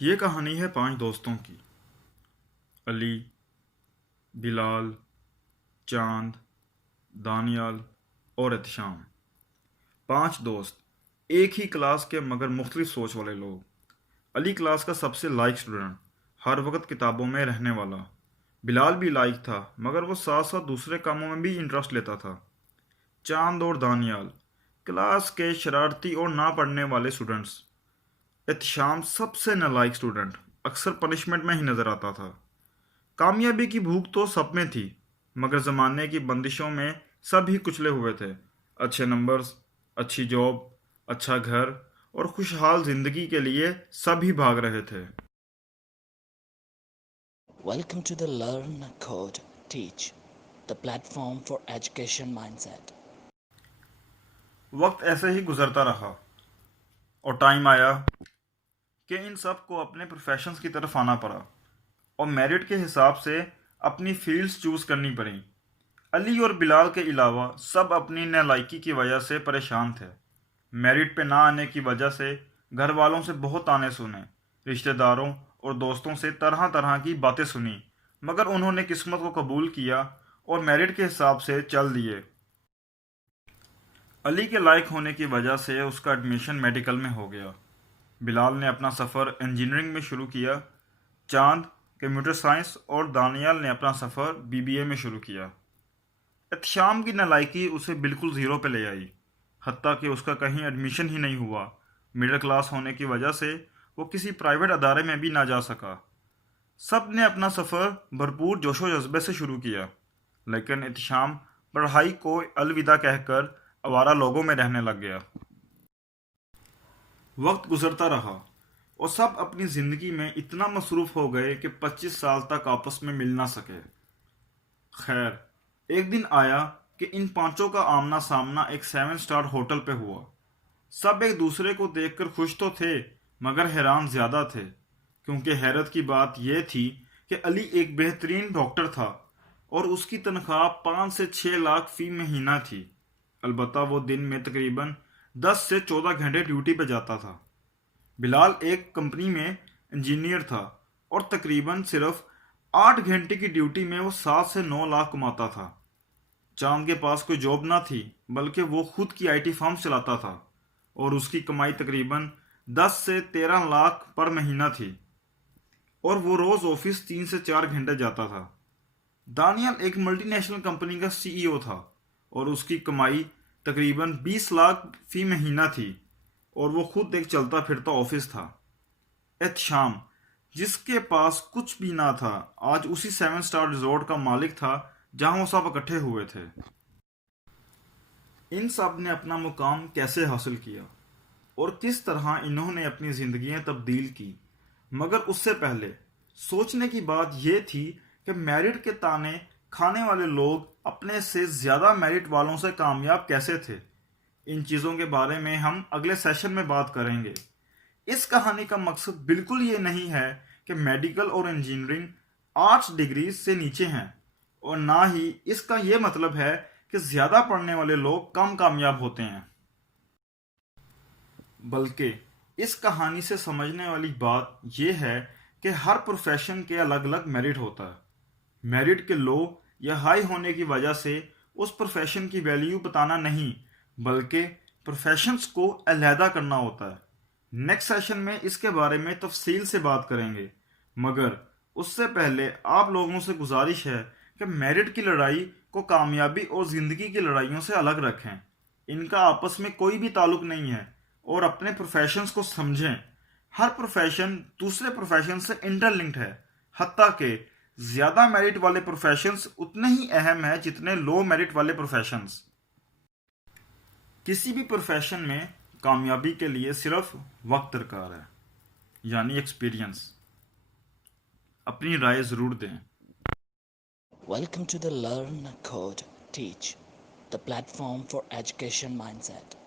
یہ کہانی ہے 5 دوستوں کی۔ علی، بلال، چاند، دانیال اور احتشام۔ 5 دوست، ایک ہی کلاس کے مگر مختلف سوچ والے لوگ۔ علی کلاس کا سب سے لائق اسٹوڈنٹ، ہر وقت کتابوں میں رہنے والا۔ بلال بھی لائق تھا مگر وہ ساتھ ساتھ دوسرے کاموں میں بھی انٹرسٹ لیتا تھا۔ چاند اور دانیال، کلاس کے شرارتی اور نہ پڑھنے والے اسٹوڈنٹس۔ احتشام سب سے نالائق اسٹوڈنٹ، اکثر پنشمنٹ میں ہی نظر آتا تھا۔ کامیابی کی بھوک تو سب میں تھی مگر زمانے کی بندشوں میں سب ہی کچلے ہوئے تھے۔ اچھے نمبرز، اچھی جاب، اچھا گھر اور خوشحال زندگی کے لیے سب ہی بھاگ رہے تھے۔ Welcome to the Learn, Code, Teach, the platform for education mindset. وقت ایسے ہی گزرتا رہا اور ٹائم آیا کہ ان سب کو اپنے پروفیشنز کی طرف آنا پڑا اور میرٹ کے حساب سے اپنی فیلڈز چوز کرنی پڑیں۔ علی اور بلال کے علاوہ سب اپنی نالائکی کی وجہ سے پریشان تھے۔ میرٹ پہ نہ آنے کی وجہ سے گھر والوں سے بہت طعنے سنے، رشتہ داروں اور دوستوں سے طرح طرح کی باتیں سنی، مگر انہوں نے قسمت کو قبول کیا اور میرٹ کے حساب سے چل دیے۔ علی کے لائق ہونے کی وجہ سے اس کا ایڈمیشن میڈیکل میں ہو گیا۔ بلال نے اپنا سفر انجینئرنگ میں شروع کیا، چاند کمپیوٹر سائنس اور دانیال نے اپنا سفر BBA میں شروع کیا۔ احتشام کی نالائکی اسے بالکل زیرو پہ لے آئی، حتیٰ کہ اس کا کہیں ایڈمیشن ہی نہیں ہوا۔ مڈل کلاس ہونے کی وجہ سے وہ کسی پرائیویٹ ادارے میں بھی نہ جا سکا۔ سب نے اپنا سفر بھرپور جوش و جذبے سے شروع کیا، لیکن احتشام پڑھائی کو الوداع کہہ کر آوارہ لوگوں میں رہنے لگ گیا۔ وقت گزرتا رہا اور سب اپنی زندگی میں اتنا مصروف ہو گئے کہ 25 سال تک آپس میں مل نہ سکے۔ خیر، ایک دن آیا کہ ان 5 کا آمنا سامنا ایک 7 اسٹار ہوٹل پہ ہوا۔ سب ایک دوسرے کو دیکھ کر خوش تو تھے مگر حیران زیادہ تھے، کیونکہ حیرت کی بات یہ تھی کہ علی ایک بہترین ڈاکٹر تھا اور اس کی تنخواہ 5 سے 6 لاکھ فی مہینہ تھی۔ البتہ وہ دن میں تقریباً 10 سے 14 گھنٹے ڈیوٹی پہ جاتا تھا۔ بلال ایک کمپنی میں انجینئر تھا اور تقریباً صرف 8 گھنٹے کی ڈیوٹی میں وہ 7 سے 9 لاکھ کماتا تھا۔ چاند کے پاس کوئی جاب نہ تھی بلکہ وہ خود کی IT فرم چلاتا تھا اور اس کی کمائی تقریباً 10 سے 13 لاکھ پر مہینہ تھی اور وہ روز آفس 3 سے 4 گھنٹے جاتا تھا۔ دانیال ایک ملٹی نیشنل کمپنی کا CEO تھا اور اس کی کمائی تقریباً 20 لاکھ فی مہینہ تھی اور وہ خود ایک چلتا پھرتا آفس تھا۔ احتشام، جس کے پاس کچھ بھی نہ تھا، آج اسی 7 اسٹار ریزورٹ کا مالک تھا جہاں وہ سب اکٹھے ہوئے تھے۔ ان سب نے اپنا مقام کیسے حاصل کیا اور کس طرح انہوں نے اپنی زندگیاں تبدیل کی، مگر اس سے پہلے سوچنے کی بات یہ تھی کہ میرٹ کے طعنے کھانے والے لوگ اپنے سے زیادہ میرٹ والوں سے کامیاب کیسے تھے۔ ان چیزوں کے بارے میں ہم اگلے سیشن میں بات کریں گے۔ اس کہانی کا مقصد بالکل یہ نہیں ہے کہ میڈیکل اور انجینئرنگ آرٹس ڈگریز سے نیچے ہیں، اور نہ ہی اس کا یہ مطلب ہے کہ زیادہ پڑھنے والے لوگ کم کامیاب ہوتے ہیں، بلکہ اس کہانی سے سمجھنے والی بات یہ ہے کہ ہر پروفیشن کے الگ الگ میرٹ ہوتا ہے۔ میرٹ کے لو یا ہائی ہونے کی وجہ سے اس پروفیشن کی ویلیو بتانا نہیں بلکہ پروفیشنز کو علیحدہ کرنا ہوتا ہے۔ نیکسٹ سیشن میں اس کے بارے میں تفصیل سے بات کریں گے، مگر اس سے پہلے آپ لوگوں سے گزارش ہے کہ میرٹ کی لڑائی کو کامیابی اور زندگی کی لڑائیوں سے الگ رکھیں۔ ان کا آپس میں کوئی بھی تعلق نہیں ہے اور اپنے پروفیشنز کو سمجھیں۔ ہر پروفیشن دوسرے پروفیشن سے انٹر لنکڈ ہے، حتیٰ کہ زیادہ میرٹ والے پروفیشنز اتنے ہی اہم ہیں جتنے لو میرٹ والے پروفیشنز۔ کسی بھی پروفیشن میں کامیابی کے لیے صرف وقت درکار ہے، یعنی ایکسپیرینس۔ اپنی رائے ضرور دیں۔ Welcome to the Learn, Code, Teach, the platform for education mindset.